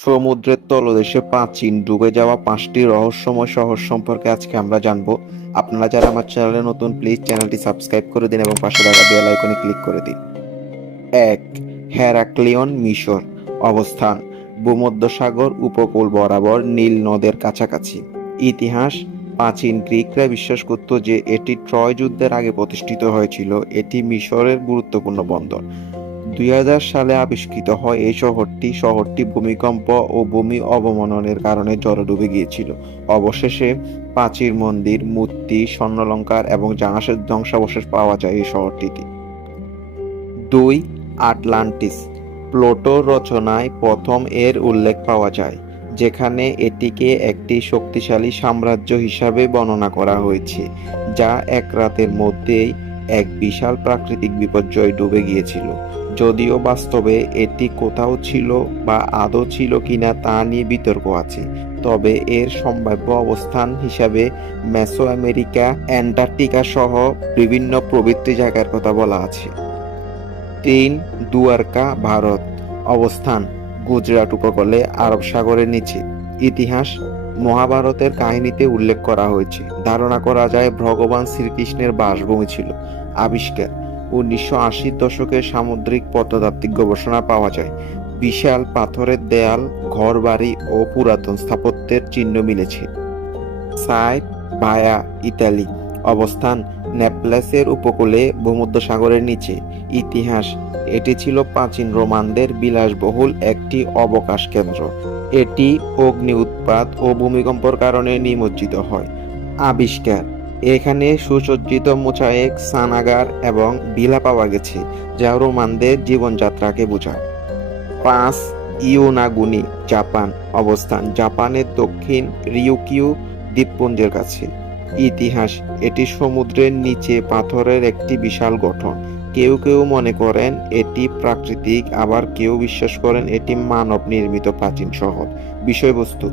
সমুদ্রের তলদেশে প্রাচীন ডুবে যাওয়া 5টি রহস্যময় শহর সম্পর্কে আজকে আমরা জানবো। আপনারা যারা আমার চ্যানেলে নতুন, প্লিজ চ্যানেলটি সাবস্ক্রাইব করে দিন এবং পাশে থাকা বেল আইকনে ক্লিক করে দিন। 1. হেরাক্লিয়ন মিশর। অবস্থান: ভূমধ্যসাগর উপকূল বরাবর নীল নদের কাছাকাছি। ইতিহাস: প্রাচীন গ্রিকরা বিশ্বাস করত যে এটি ট্রয় যুদ্ধের আগে প্রতিষ্ঠিত হয়েছিল। এটি মিশরের গুরুত্বপূর্ণ বন্দর। 2000 সালে আবিষ্কৃত হয় এই শহরটি ভূমিকম্প ও ভূমি অবনমনের কারণে জলে ডুবে গিয়েছিল। অবশেষে প্রাচীর মন্দির, মূর্তি, স্বর্ণালঙ্কার এবং জাহাজের ধ্বংসাবশেষ পাওয়া যায় এই শহরটিতে। 2. আটলান্টিস। প্লেটোর রচনায় প্রথম এর উল্লেখ পাওয়া যায়, যেখানে এটিকে একটি শক্তিশালী সাম্রাজ্য হিসাবে বর্ণনা করা হয়েছে, যা এক রাতের মধ্যেই এক বিশাল প্রাকৃতিক বিপর্যয়ে ডুবে গিয়েছিল। যদিও বাস্তবে এটি কোথাও ছিল বা আদৌ ছিল কিনা তা নিয়ে বিতর্ক আছে, তবে এর সম্ভাব্য অবস্থান হিসাবে মেসো আমেরিকা, অ্যান্টার্কটিকা সহ বিভিন্ন পবিত্র জায়গার কথা বলা আছে। 3. দুয়ারকা, ভারত। অবস্থান: গুজরাট উপকূলে, আরব সাগরের নিচে। ইতিহাস: মহাভারতের কাহিনীতে উল্লেখ করা হয়েছে। ধারণা করা যায় ভগবান শ্রীকৃষ্ণের বাসভূমি ছিল। আবিষ্কার: 1980 দশকের সামুদ্রিক প্রত্নতাত্ত্বিক গবেষণা পাওয়া যায়। বিশাল পাথরের দেয়াল, ঘরবাড়ি ও পুরাতন স্থাপত্যের চিহ্ন মিলেছে। সাইট: ভায়া, ইতালি। অবস্থান: নেপলসের উপকূলে, ভূমধ্যসাগরের নিচে। ইতিহাস: এটি ছিল প্রাচীন রোমানদের বিলাসবহুল একটি অবকাশ কেন্দ্র। এটি অগ্নি উৎপাত ও ভূমিকম্পের কারণে নিমজ্জিত হয়। আবিষ্কার: এখানে সুসজ্জিত মোজাইক, স্নানাগার এবং ভিলা পাওয়া গেছে, যা রোমানদের জীবনযাত্রাকে বোঝায়। 5. Yonaguni, Japan. অবস্থান: জাপানের দক্ষিণ রিউকিউ দ্বীপপুঞ্জের কাছে। ইতিহাস: এটি সমুদ্রের নিচে পাথরের একটি বিশাল গঠন। কেউ কেউ মনে করেন এটি প্রাকৃতিক, আবার কেউ বিশ্বাস করেন এটি মানব নির্মিত প্রাচীন শহর। বিষয়বস্তু: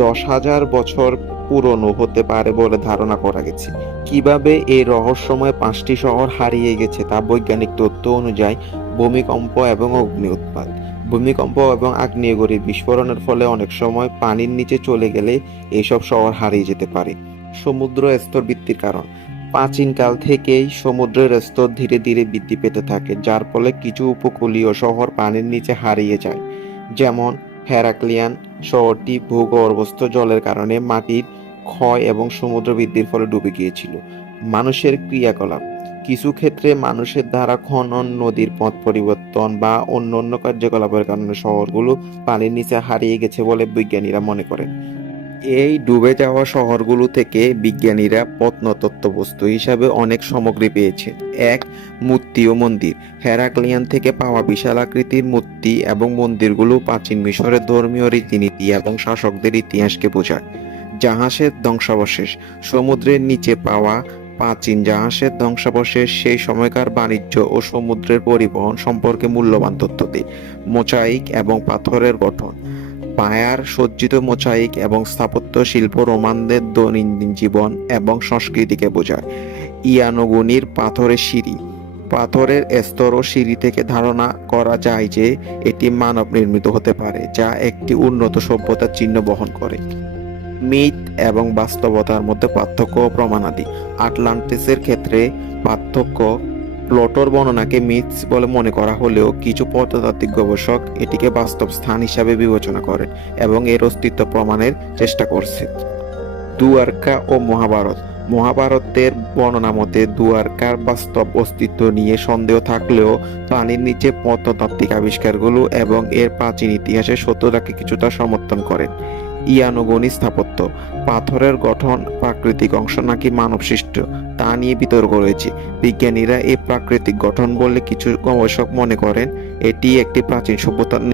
10,000 বছর পুরনো হতে পারে বলে ধারণা করা গেছে। কিভাবে এই রহস্যময় 5টি শহর হারিয়ে গেছে তা বৈজ্ঞানিক তথ্য অনুযায়ী ভূমিকম্প এবং অগ্নি উৎপাত। ভূমিকম্প এবং আগ্নেয়গিরির বিস্ফোরণের ফলে অনেক সময় পানির নিচে চলে গেলে এসব শহর হারিয়ে যেতে পারে। সমুদ্র স্তর বৃদ্ধির কারণ: প্রাচীনকাল থেকেই সমুদ্রের স্তর ধীরে ধীরে বৃদ্ধি পেতে থাকে, যার ফলে কিছু উপকূলীয় শহর পানির নিচে হারিয়ে যায়। যেমন হেরাক্লিয়ান শহরটি ভূগর্ভস্থ জলের কারণে মাটির ক্ষয় এবং সমুদ্র বৃদ্ধির ফলে ডুবে গিয়েছিল। মানুষের ক্রিয়াকলাপ: কিছু ক্ষেত্রে মানুষের দ্বারা খনন, নদীর পথ পরিবর্তন বা অন্যান্য কার্যকলাপের কারণে শহরগুলো পানির নিচে হারিয়ে গেছে বলে বিজ্ঞানীরা মনে করেন। এই ডুবে যাওয়া শহরগুলো থেকে বিজ্ঞানীরা প্রত্নতত্ত্ব বস্তু হিসাবে অনেক সামগ্রী পেয়েছে। 1. মূর্তি ও মন্দির। হেরাক্লিয়ান থেকে পাওয়া বিশাল আকৃতির মূর্তি এবং মন্দিরগুলো প্রাচীন মিশরের ধর্মীয় রীতিনীতি এবং শাসকদের ইতিহাসকে বোঝায়। জাহাজের ধ্বংসাবশেষ: সমুদ্রের নিচে পাওয়া প্রাচীন জাহাজের ধ্বংসাবশেষ সেই সময়কার বাণিজ্য ও সমুদ্রের পরিবহন সম্পর্কে মূল্যবান তথ্য দেয়। মোজাইক এবং পাথরের গঠন: পায়ার সজ্জিত মোজাইক এবং স্থাপত্য শিল্প রোমানদের দৈনন্দিন জীবন এবং সংস্কৃতিকে বোঝায়। ইয়ানোগুনির পাথরের সিঁড়ি: পাথরের স্তর ও সিঁড়ি থেকে ধারণা করা যায় যে এটি মানব নির্মিত হতে পারে, যা একটি উন্নত সভ্যতার চিহ্ন বহন করে। মিথ এবং বাস্তবতার মধ্যে পার্থক্য ও প্রমাণাদি: আটলান্টিসের ক্ষেত্রে পার্থক্য: প্লেটোর বর্ণনাকে মিথস বলে মনে করা হলেও কিছু প্রত্নতাত্ত্বিক গবেষক এটিকে বাস্তব স্থান হিসাবে বিবেচনা করেন এবং এর অস্তিত্ব প্রমাণের চেষ্টা করছে। দুয়ারকা ও মহাভারত: মহাভারতের বর্ণনা মতে দুয়ারকার বাস্তব অস্তিত্ব নিয়ে সন্দেহ থাকলেও পানির নিচে প্রত্নতাত্ত্বিক আবিষ্কারগুলো এবং এর প্রাচীন ইতিহাসের সত্যতাকে কিছুটা সমর্থন করেন। ইয়ানোগনি স্থাপত্য: পাথরের গঠন প্রাকৃতিক অংশ নাকি মানবসৃষ্ট তা নিয়ে বিতর্ক রয়েছে। বিজ্ঞানীরা এই প্রাকৃতিক গঠন বললে কিছু গবেষক মনে করেন এটি একটি প্রাচীন সভ্যতার